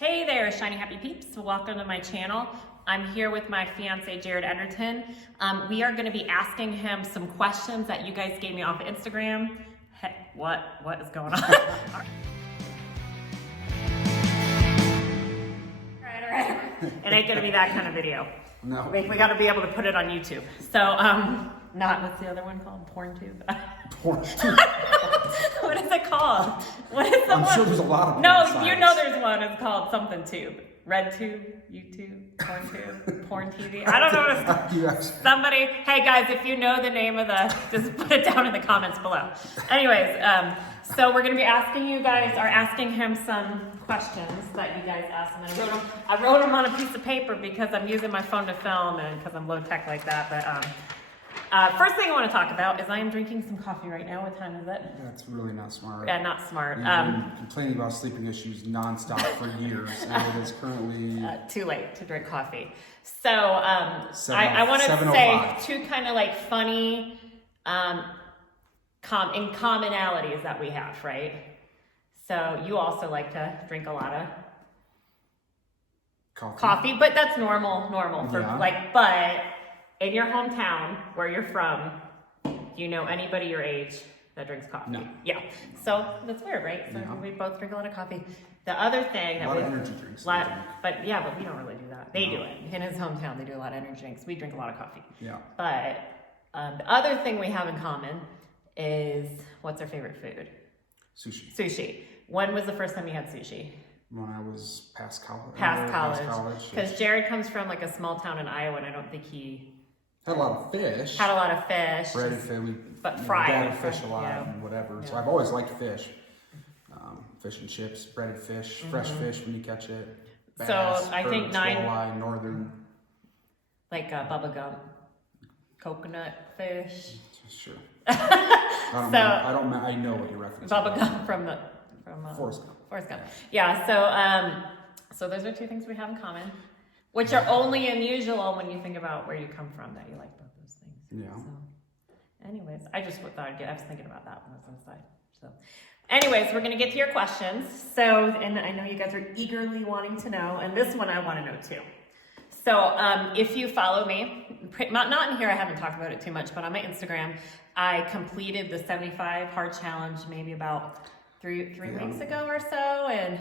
Hey there, shiny happy peeps. Welcome to my channel. I'm here with my fiance, Jared Enderton. We are gonna be asking him some questions that you guys gave me off of Instagram. Hey, what is going on? All right. It ain't gonna be that kind of video. No. We gotta be able to put it on YouTube. So, what's the other one called? PornTube? PornTube. What is it called? What is the I'm one? sure there's a lot of No, sites. you know there's one. It's called something tube. RedTube, YouTube, PornTube, Porn TV. I don't know what it's called. Somebody, hey guys, if you know the name of just put it down in the comments below. Anyways, so we're gonna be asking him some questions that you guys asked him. And I wrote them on a piece of paper because I'm using my phone to film and because I'm low tech like that. But first thing I want to talk about is I am drinking some coffee right now. What time is it? That's really not smart. Yeah, not smart. You've been complaining about sleeping issues nonstop for years, and it is currently too late to drink coffee. So I want to say two kind of like funny commonalities that we have, right? So you also like to drink a lot of coffee, but that's normal for but in your hometown where you're from, do you know anybody your age that drinks coffee? No. Yeah. So that's weird, right? So we both drink a lot of coffee. The other thing a lot of energy drinks. but we don't really do that. They do it. In his hometown, they do a lot of energy drinks. We drink a lot of coffee. Yeah. But the other thing we have in common is what's our favorite food? Sushi. Sushi. When was the first time you had sushi? When I was past college. Past college. Because Jared comes from like a small town in Iowa, and I don't think he had a lot of fish. Breaded fish. But fried. Breaded fish a lot and whatever. Yeah. So I've always liked fish. Fish and chips, breaded fish, fresh fish when you catch it. Bass, so I think northern. Like Bubba Gump, coconut fish. Sure. I know what you're referencing. Bubba Gump from Forrest Gump. Forrest Gump. Yeah. So those are two things we have in common, which are only unusual when you think about where you come from, that you like both those things. Yeah. So, anyways, I just thought I was thinking about that when I was inside. So, anyways, we're gonna get to your questions. So, and I know you guys are eagerly wanting to know, and this one I want to know too. So, if you follow me, not in here, I haven't talked about it too much, but on my Instagram, I completed the 75 hard challenge maybe about three weeks ago or so, and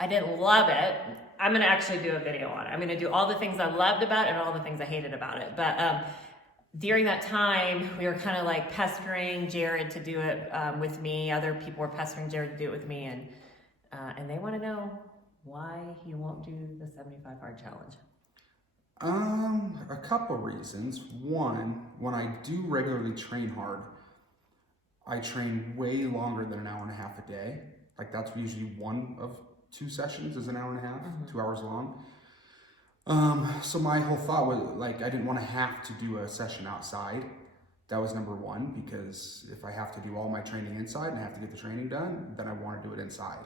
I didn't love it. I'm gonna actually do a video on it. I'm gonna do all the things I loved about it and all the things I hated about it. But during that time, we were kind of like pestering Jared to do it with me. Other people were pestering Jared to do it with me, and they want to know why you won't do the 75 hard challenge. A couple reasons. One, when I do regularly train hard, I train way longer than an hour and a half a day. Like that's usually one of two sessions is an hour and a half, 2 hours long. So my whole thought was like, I didn't want to have to do a session outside. That was number one, because if I have to do all my training inside and I have to get the training done, then I want to do it inside.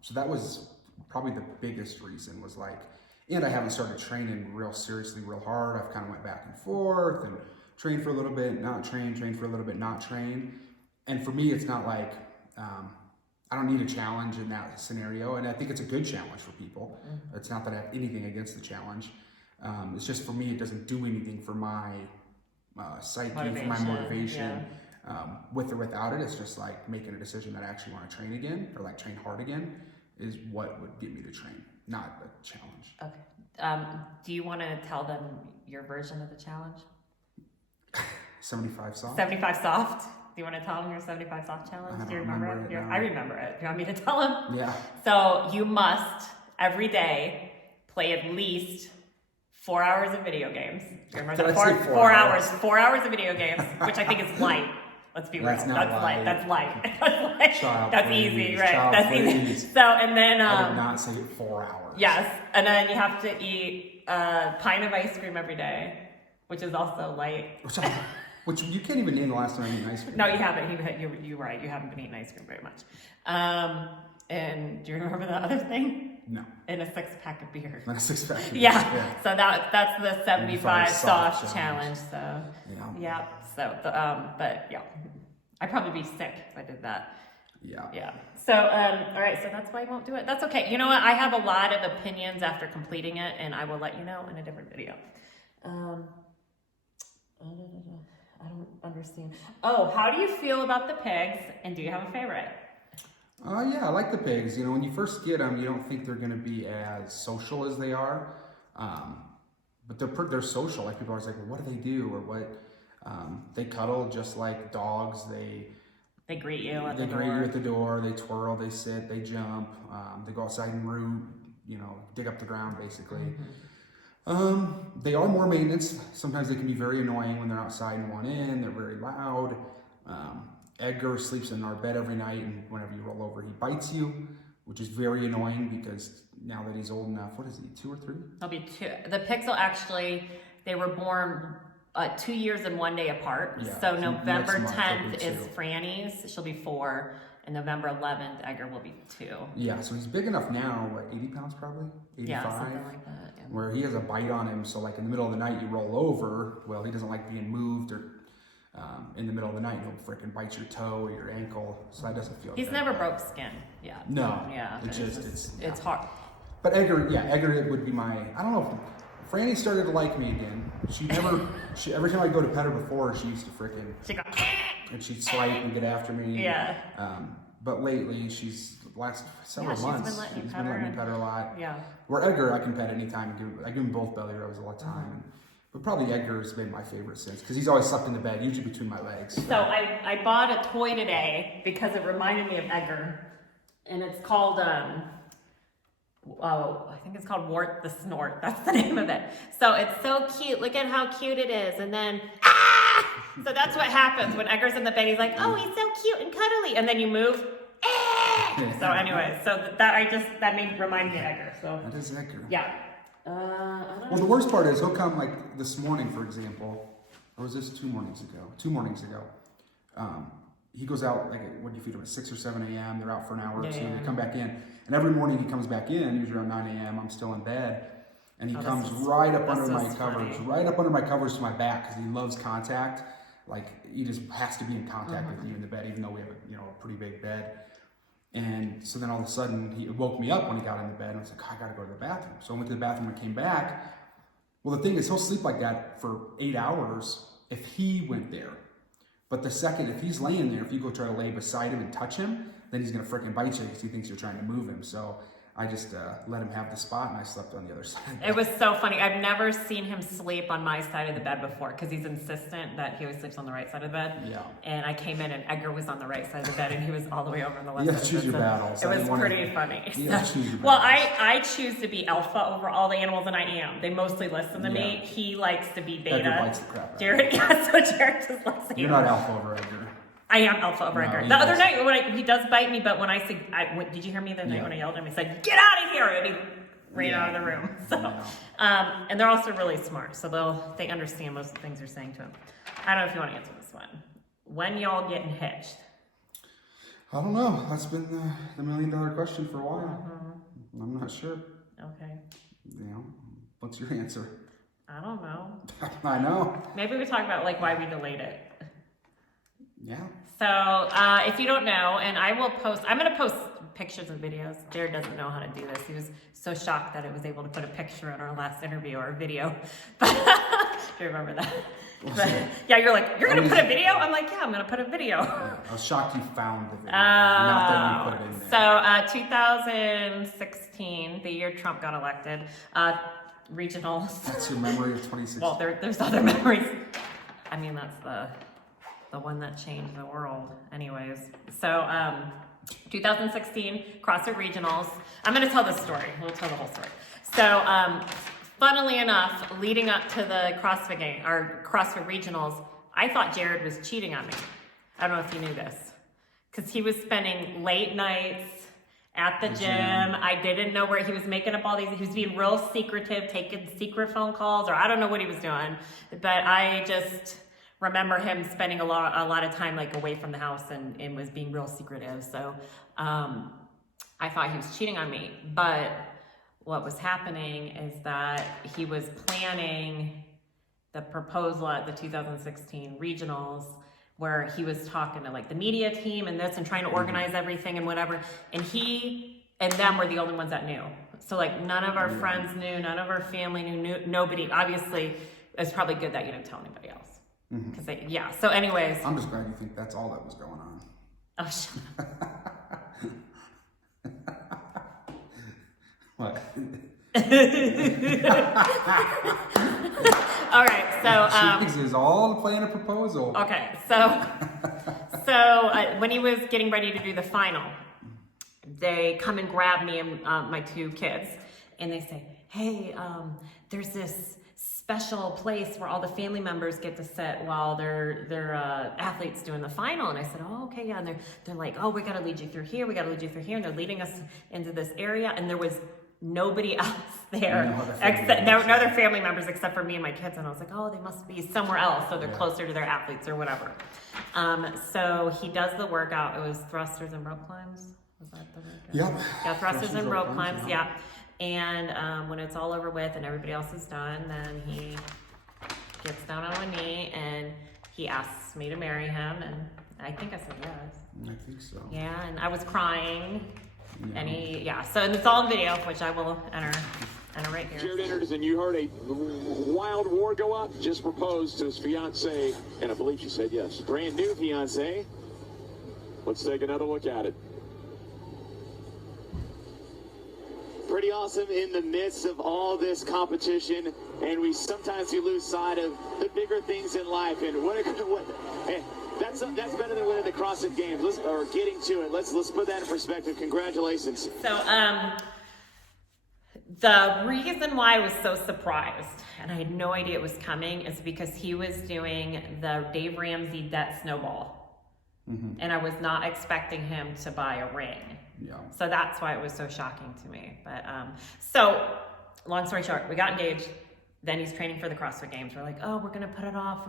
So that was probably the biggest reason, was like, and I haven't started training real seriously, real hard. I've kind of went back and forth and trained for a little bit, not trained, trained for a little bit, not trained. And for me, it's not like, I don't need a challenge in that scenario. And I think it's a good challenge for people. It's not that I have anything against the challenge. It's just for me, it doesn't do anything for my psyche, for my motivation. Yeah. With or without it, it's just like making a decision that I actually want to train again, or like train hard again, is what would get me to train, not a challenge. Okay. Do you want to tell them your version of the challenge? 75 soft? 75 soft? Do you want to tell them your 75 soft challenge? Do you remember it? I remember it. Do you want me to tell them? Yeah. So you must, every day, play at least 4 hours of video games. Do you remember that? 4 hours. 4 hours of video games, which I think is light. Let's be real. That's light. That's light. That's easy, right? That's easy. So, and then I would not say 4 hours. Yes, and then you have to eat a pint of ice cream every day, which is also light. Which you can't even name the last time I ate ice cream. No, you haven't. You're right. You haven't been eating ice cream very much. And do you remember the other thing? No. And a 6-pack of beer. And a 6-pack of beer. Yeah. So that's the 75 soft challenge. So yeah. So but yeah, I'd probably be sick if I did that. Yeah. Yeah. So, all right. So that's why I won't do it. That's okay. You know what? I have a lot of opinions after completing it, and I will let you know in a different video. I don't understand. Oh, how do you feel about the pigs, and do you have a favorite? Yeah, I like the pigs. You know, when you first get them, you don't think they're going to be as social as they are. But they're social. Like, people are always like, well, what do they do? Or what? They cuddle just like dogs. They greet you at They the greet door. you at the door. They twirl. They sit. They jump. They go outside and root. You know, dig up the ground basically. They are more maintenance. Sometimes they can be very annoying when they're outside and want in. They're very loud. Edgar sleeps in our bed every night, and whenever you roll over, he bites you, which is very annoying because now that he's old enough, what is he, 2 or 3? He'll be 2. The pigs will actually, they were born 2 years and 1 day apart. Yeah, so November next month 10th he'll is be 2. Franny's. She'll be 4. And November 11th, Edgar will be 2. Yeah, so he's big enough now, what, 80 pounds probably? 85? Yeah, something like that. Yeah. Where he has a bite on him, so like in the middle of the night you roll over, well, he doesn't like being moved, or in the middle of the night he'll freaking bite your toe or your ankle, so that doesn't feel He's good. never broke skin. Yeah. No. Yeah. It's hard. But Edgar would be my, I don't know, if Franny started to like me again. Every time I go to pet her before, she used to freaking, She got, and she'd swipe and get after me. yeah. But lately, last several months, she's been letting you she's pet been her letting me pet her a lot. Yeah. Where Edgar, I can pet anytime. I give him both belly rubs all the time. But probably Edgar's been my favorite since, because he's always slept in the bed, usually between my legs. So I bought a toy today because it reminded me of Edgar, and it's called I think it's called Wart the Snort. That's the name of it. So it's so cute. Look at how cute it is. And then so that's what happens when Edgar's in the bed. He's like, oh, he's so cute and cuddly. And then you move. So anyway, so that reminded me of Edgar. So That is Edgar. yeah. I don't know. Well, the worst part is he'll come like this morning, for example, or was this 2 mornings ago? 2 mornings ago. He goes out, like, what do you feed him, at 6 or 7 a.m.? They're out for an hour or 2. Yeah. They come back in. And every morning he comes back in, usually around 9 a.m. I'm still in bed. And he comes right up under my covers, right up under my covers to my back, because he loves contact. Like, he just has to be in contact with you in the bed, even though we have a pretty big bed. And so then all of a sudden, he woke me up when he got in the bed, and I was like, oh, I gotta go to the bathroom. So I went to the bathroom and came back. Well, the thing is, he'll sleep like that for 8 hours if he went there. But the second, if he's laying there, if you go try to lay beside him and touch him, then he's gonna freaking bite you because he thinks you're trying to move him. So I just let him have the spot, and I slept on the other side. It was so funny. I've never seen him sleep on my side of the bed before because he's insistent that he always sleeps on the right side of the bed. Yeah. And I came in and Edgar was on the right side of the bed and he was all the way over on the left You side gotta of choose the your bed. battles. It was pretty funny. You gotta choose your Well, battles. I choose to be alpha over all the animals, and I am. They mostly listen to me. Yeah. He likes to be beta. Edgar bites the crap out of Jared, yeah, so Jared just likes to You're not alpha over Edgar. I am alpha over No, Edgar. he The other does. night, he does bite me, but when I say, did you hear me the night when I yelled at him? He said, "Get out of here!" And he ran out of the room. So, and they're also really smart, so they understand most of the things you're saying to them. I don't know if you want to answer this one. When y'all getting hitched? I don't know. That's been the $1 million question for a while. I'm not sure. Okay. What's your answer? I don't know. I know. Maybe we talk about why we delayed it. Yeah. So if you don't know, and I'm going to post pictures and videos. Jared doesn't know how to do this. He was so shocked that it was able to put a picture in our last interview or a video. Do you remember that? But, yeah, you're like, you're going to put a video? I'm like, yeah, I'm going to put a video. Yeah, I was shocked you found the video. Not that you put it in there. So 2016, the year Trump got elected, regionals. That's your memory of 2016. Well, there's other memories. I mean, that's the one that changed the world. Anyways, so 2016 CrossFit Regionals. I'm going to tell the story. We'll tell the whole story. So, funnily enough, leading up to the CrossFit game or CrossFit Regionals, I thought Jared was cheating on me. I don't know if you knew this, because he was spending late nights at the gym. I didn't know where he was making up all these. He was being real secretive, taking secret phone calls, or I don't know what he was doing. But I just remember him spending a lot of time away from the house and was being real secretive. So I thought he was cheating on me. But what was happening is that he was planning the proposal at the 2016 regionals where he was talking to like the media team and this and trying to organize everything and whatever. And he and them were the only ones that knew. So like none of our friends knew, none of our family knew, nobody. Obviously, it's probably good that you didn't tell anybody else. Because so anyways. I'm just glad you think that's all that was going on. Oh, shut up. What? All right, so she thinks it was all to plan a proposal. Okay, so when he was getting ready to do the final, they come and grab me and my two kids, and they say, "Hey, there's this special place where all the family members get to sit while they're athletes doing the final." And I said, "Oh, okay, yeah." And they're like, "Oh, we got to lead you through here. We got to lead you through here." And they're leading us into this area, and there was nobody else there, no other family members except for me and my kids. And I was like, oh, they must be somewhere else, so they're closer to their athletes or whatever. So he does the workout. It was thrusters and rope climbs. Was that the workout? Yep. Yeah, thrusters and rope climbs. Yeah. And when it's all over with and everybody else is done, then he gets down on one knee and he asks me to marry him, and I think I said yes. I think so. Yeah, and I was crying. And so and it's all in video, which I will enter right here. Jared enters, and you heard a wild war go up. Just proposed to his fiancée, and I believe she said yes. Brand new fiancée. Let's take another look at it. Pretty awesome in the midst of all this competition, and we sometimes lose sight of the bigger things in life. And hey, that's better than winning the CrossFit Games, or getting to it. Let's put that in perspective. Congratulations. So the reason why I was so surprised, and I had no idea it was coming, is because he was doing the Dave Ramsey debt snowball, and I was not expecting him to buy a ring. Yeah. So that's why it was so shocking to me. But so long story short, we got engaged. Then he's training for the CrossFit Games. We're like, oh, we're gonna put it off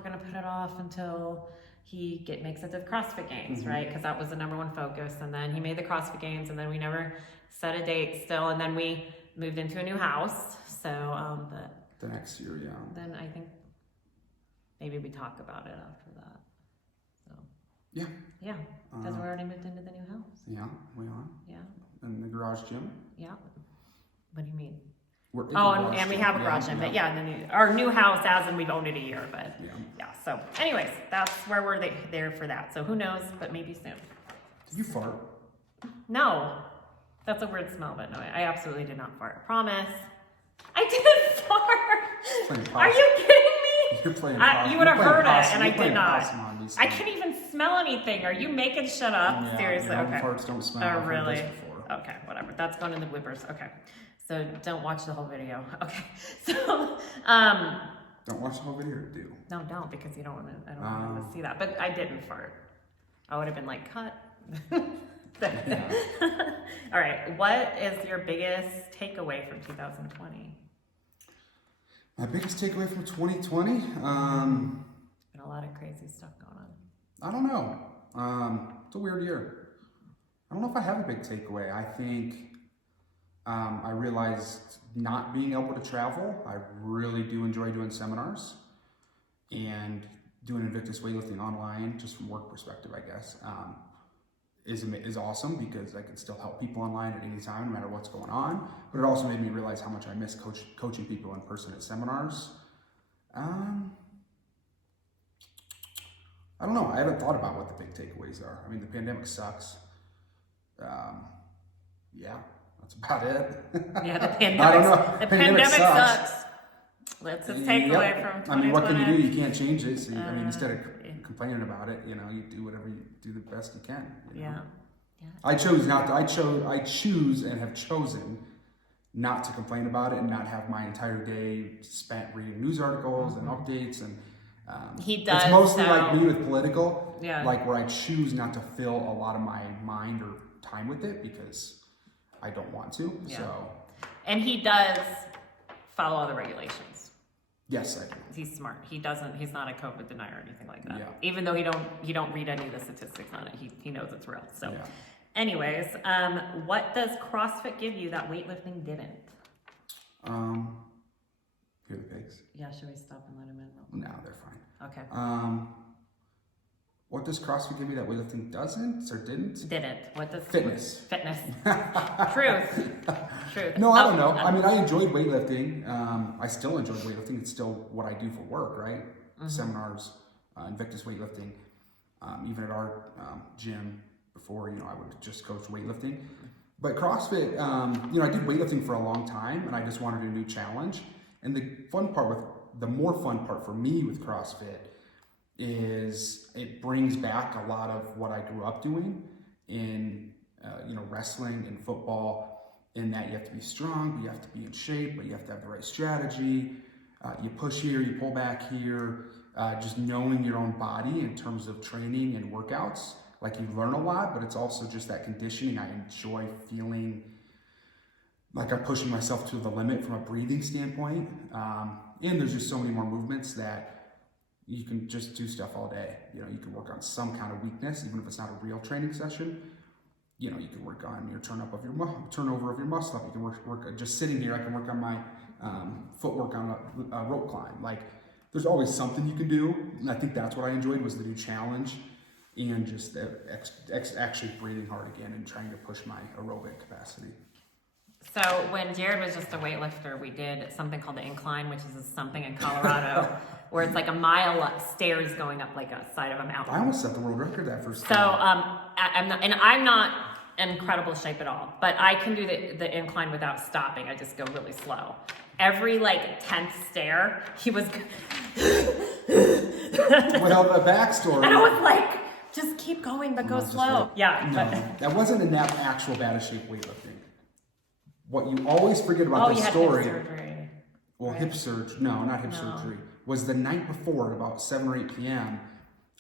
until he makes it to the CrossFit Games, right? Because that was the number one focus. And then he made the CrossFit Games, and then we never set a date still. And then we moved into a new house. So the next year, yeah. Then I think maybe we talk about it after that. So yeah, because we already moved into the new house. Yeah, we are. Yeah. And the garage gym. Yeah. What do you mean? And we have a garage gym, but our new house, as in we've owned it a year, but so anyways, that's where we're there for that. So who knows, but maybe soon. Did you fart? No, that's a weird smell, but no, I absolutely did not fart. Promise. I didn't fart. Are you kidding me? You're playing you would have heard it, and I did not. I can't even smell anything. Are you making shit up? Yeah, Seriously? Okay. Farts don't smell. Oh, really? Okay, whatever. That's going in the whippers. Okay. So don't watch the whole video. Okay. So, don't watch the whole video, or do? No, don't, because I don't want to see that. But I didn't fart. I would have been like, cut. All right. What is your biggest takeaway from 2020? My biggest takeaway from 2020? Been a lot of crazy stuff going on. I don't know. It's a weird year. I don't know if I have a big takeaway. I think I realized not being able to travel, I really do enjoy doing seminars and doing Invictus weightlifting online, just from work perspective, I guess, is awesome because I can still help people online at any time, no matter what's going on. But it also made me realize how much I miss coaching people in person at seminars. I don't know. I haven't thought about what the big takeaways are. I mean, the pandemic sucks. That's about it. Yeah, the pandemic. I don't know. The pandemic sucks. That's a takeaway from 2020. I mean, what can you do? You can't change it. So, I mean, instead of complaining about it, you do whatever you do the best you can. Yeah. I choose not to. I choose and have chosen not to complain about it and not have my entire day spent reading news articles and updates and. He does. It's mostly like me with political, yeah. Like where I choose not to fill a lot of my mind or time with it because I don't want to. Yeah. So. And he does follow all the regulations. Yes, I do. He's smart. He's not a COVID denier or anything like that. Yeah. Even though he don't read any of the statistics on it, he knows it's real. So, anyways, what does CrossFit give you that weightlifting didn't? Hear the pigs? Yeah, should we stop and let him in? No, they're fine. Okay. What does CrossFit give me that weightlifting doesn't or didn't? Didn't. What does Fitness. Truth. No, I don't know. I mean, I enjoyed weightlifting. I still enjoy weightlifting. It's still what I do for work, right? Seminars, Invictus weightlifting. Even at our gym before, I would just coach weightlifting. But CrossFit, I did weightlifting for a long time, and I just wanted a new challenge. And the more fun part for me with CrossFit is it brings back a lot of what I grew up doing in, wrestling and football, in that you have to be strong, but you have to be in shape, but you have to have the right strategy. You push here, you pull back here, just knowing your own body in terms of training and workouts. Like, you learn a lot, but it's also just that conditioning. I enjoy feeling like I'm pushing myself to the limit from a breathing standpoint. And there's just so many more movements that you can just do stuff all day. You can work on some kind of weakness, even if it's not a real training session. You can work on your turnover of your muscle up. You can work just sitting here. I can work on my footwork on a rope climb. Like, there's always something you can do. And I think that's what I enjoyed, was the new challenge and just actually breathing hard again and trying to push my aerobic capacity. So when Jared was just a weightlifter, we did something called the incline, which is something in Colorado where it's like a mile up stairs going up like a side of a mountain. I almost set the world record that first So time. I'm not in incredible shape at all, but I can do the incline without stopping. I just go really slow. Every 10th stair, he was Well, the backstory. and I was like, just keep going, but go slow. That wasn't in that actual bad of shape weightlifting. What you always forget about this story. Hip surgery. Well, right? hip surgery. No, not hip surgery. Was the night before at about 7 or 8 p.m.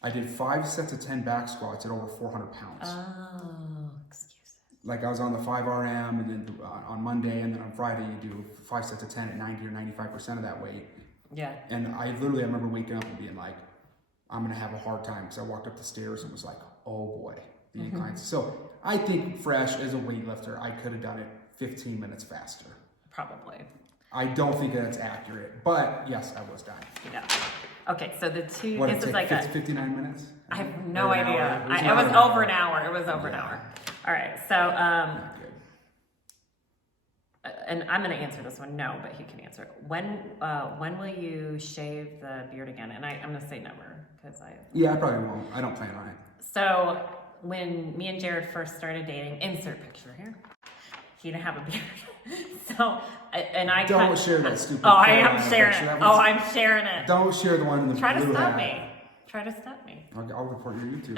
I did 5 sets of 10 back squats at over 400 pounds. Oh, excuses. Like, I was on the 5RM, and then on Monday, and then on Friday you do 5 sets of 10 at 90 or 95% of that weight. Yeah. And I remember waking up and being like, I'm gonna have a hard time, because I walked up the stairs and was like, oh boy, the inclines. So I think fresh as a weightlifter, I could have done it 15 minutes faster. Probably. I don't think that's accurate, but yes, I was dying. Yeah. Okay, so the two. What, this is like 59 minutes? I have no idea. It was over an hour. It was over an hour. All right, so and I'm going to answer this one. No, but he can answer it. When will you shave the beard again? And I'm going to say never, because Yeah, I probably won't. I don't plan on it. So when me and Jared first started dating, insert picture here. He didn't have a beard. So, and I don't share that stupid. Oh, I am sharing it. Oh, I'm sharing it. Don't share the one in the Try to blue stop hat. me. Try to stop me. I'll report your YouTube.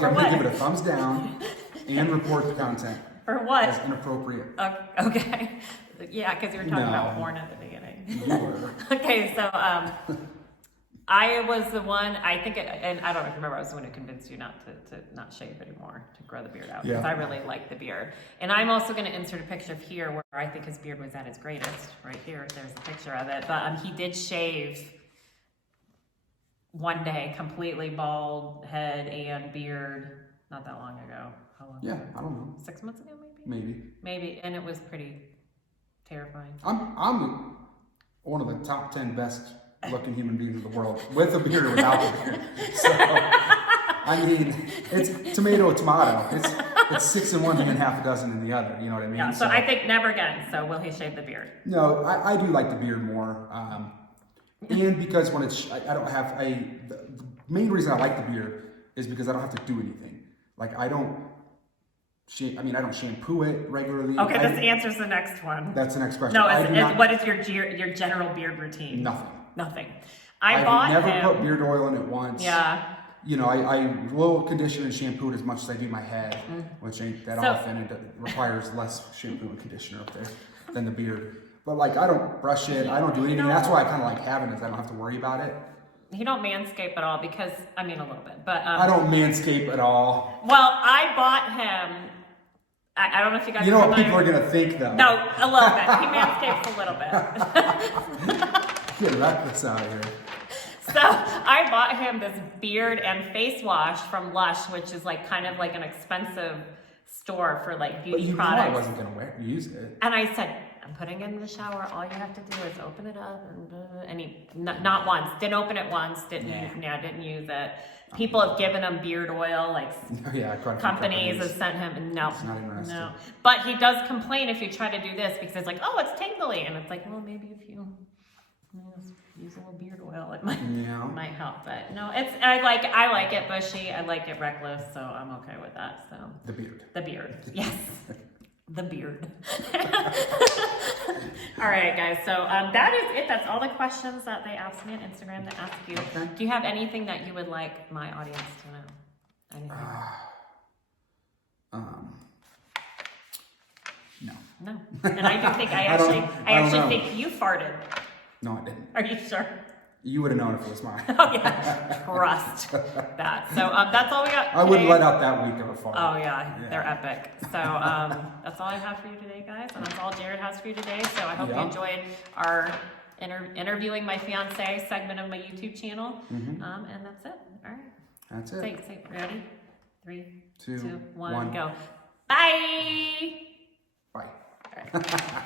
For what? Give it a thumbs down and report the content. For what? As inappropriate. Okay. Yeah, because you were talking about porn at the beginning. You were. Okay, so I was the one, I think, and I don't know if you remember, I was the one who convinced you not to not shave anymore, to grow the beard out, because I really like the beard. And I'm also going to insert a picture of here where I think his beard was at its greatest. Right here, there's a picture of it. But he did shave one day, completely bald head and beard, not that long ago. How long ago? I don't know. 6 months ago, maybe? Maybe. And it was pretty terrifying. I'm one of the top 10 best looking human beings in the world, with a beard or without a beard. So, I mean, it's tomato. It's 6 in one and half a dozen in the other. You know what I mean? Yeah. So I think never again. So will he shave the beard? No, I do like the beard more, and because when the main reason I like the beard is because I don't have to do anything. Like, I don't shampoo it regularly. Okay, this answers the next one. That's the next question. No, what is your general beard routine? Nothing. I've never put beard oil in it once. Yeah. I will condition and shampoo it as much as I do my head, which ain't that often. It requires less shampoo and conditioner up there than the beard. But I don't brush it. I don't do anything. That's why I kind of like having it. I don't have to worry about it. You don't manscape at all because, a little bit, but... I don't manscape at all. Well, I bought him... I don't know if you guys... You know what people are going to think, though. No, a little bit. He manscapes a little bit. Get reckless out of here. So I bought him this beard and face wash from Lush, which is kind of like an expensive store for like But beauty you products. know I wasn't gonna use it. And I said, I'm putting it in the shower. All you have to do is open it up. And he, not once, didn't open it once, didn't use it. People have given him beard oil, like Yeah, quite a few companies have sent him, no, He's not interested. no. But he does complain if you try to do this because it's like, oh, it's tingly. And it's like, well, maybe if you use a little beard oil, it might help. But no, I like it bushy. I like it reckless. So I'm okay with that. So The beard. The beard. Yes. The beard. All right, guys. So that is it. That's all the questions that they asked me on Instagram to ask you. Okay. Do you have anything that you would like my audience to know? Anything? No. No. And I do think I I actually think you farted. No, I didn't. Are you sure? You would have known if it was mine. Oh yeah. Trust that. So that's all we got. I wouldn't let out that week of a fart. Oh yeah, they're epic. So that's all I have for you today, guys, and that's all Jared has for you today. So I hope you enjoyed our interviewing my fiance segment of my YouTube channel. And that's it. All right. That's it. Say, ready? 3, 2, 2, 1, go. Bye. Bye. All right.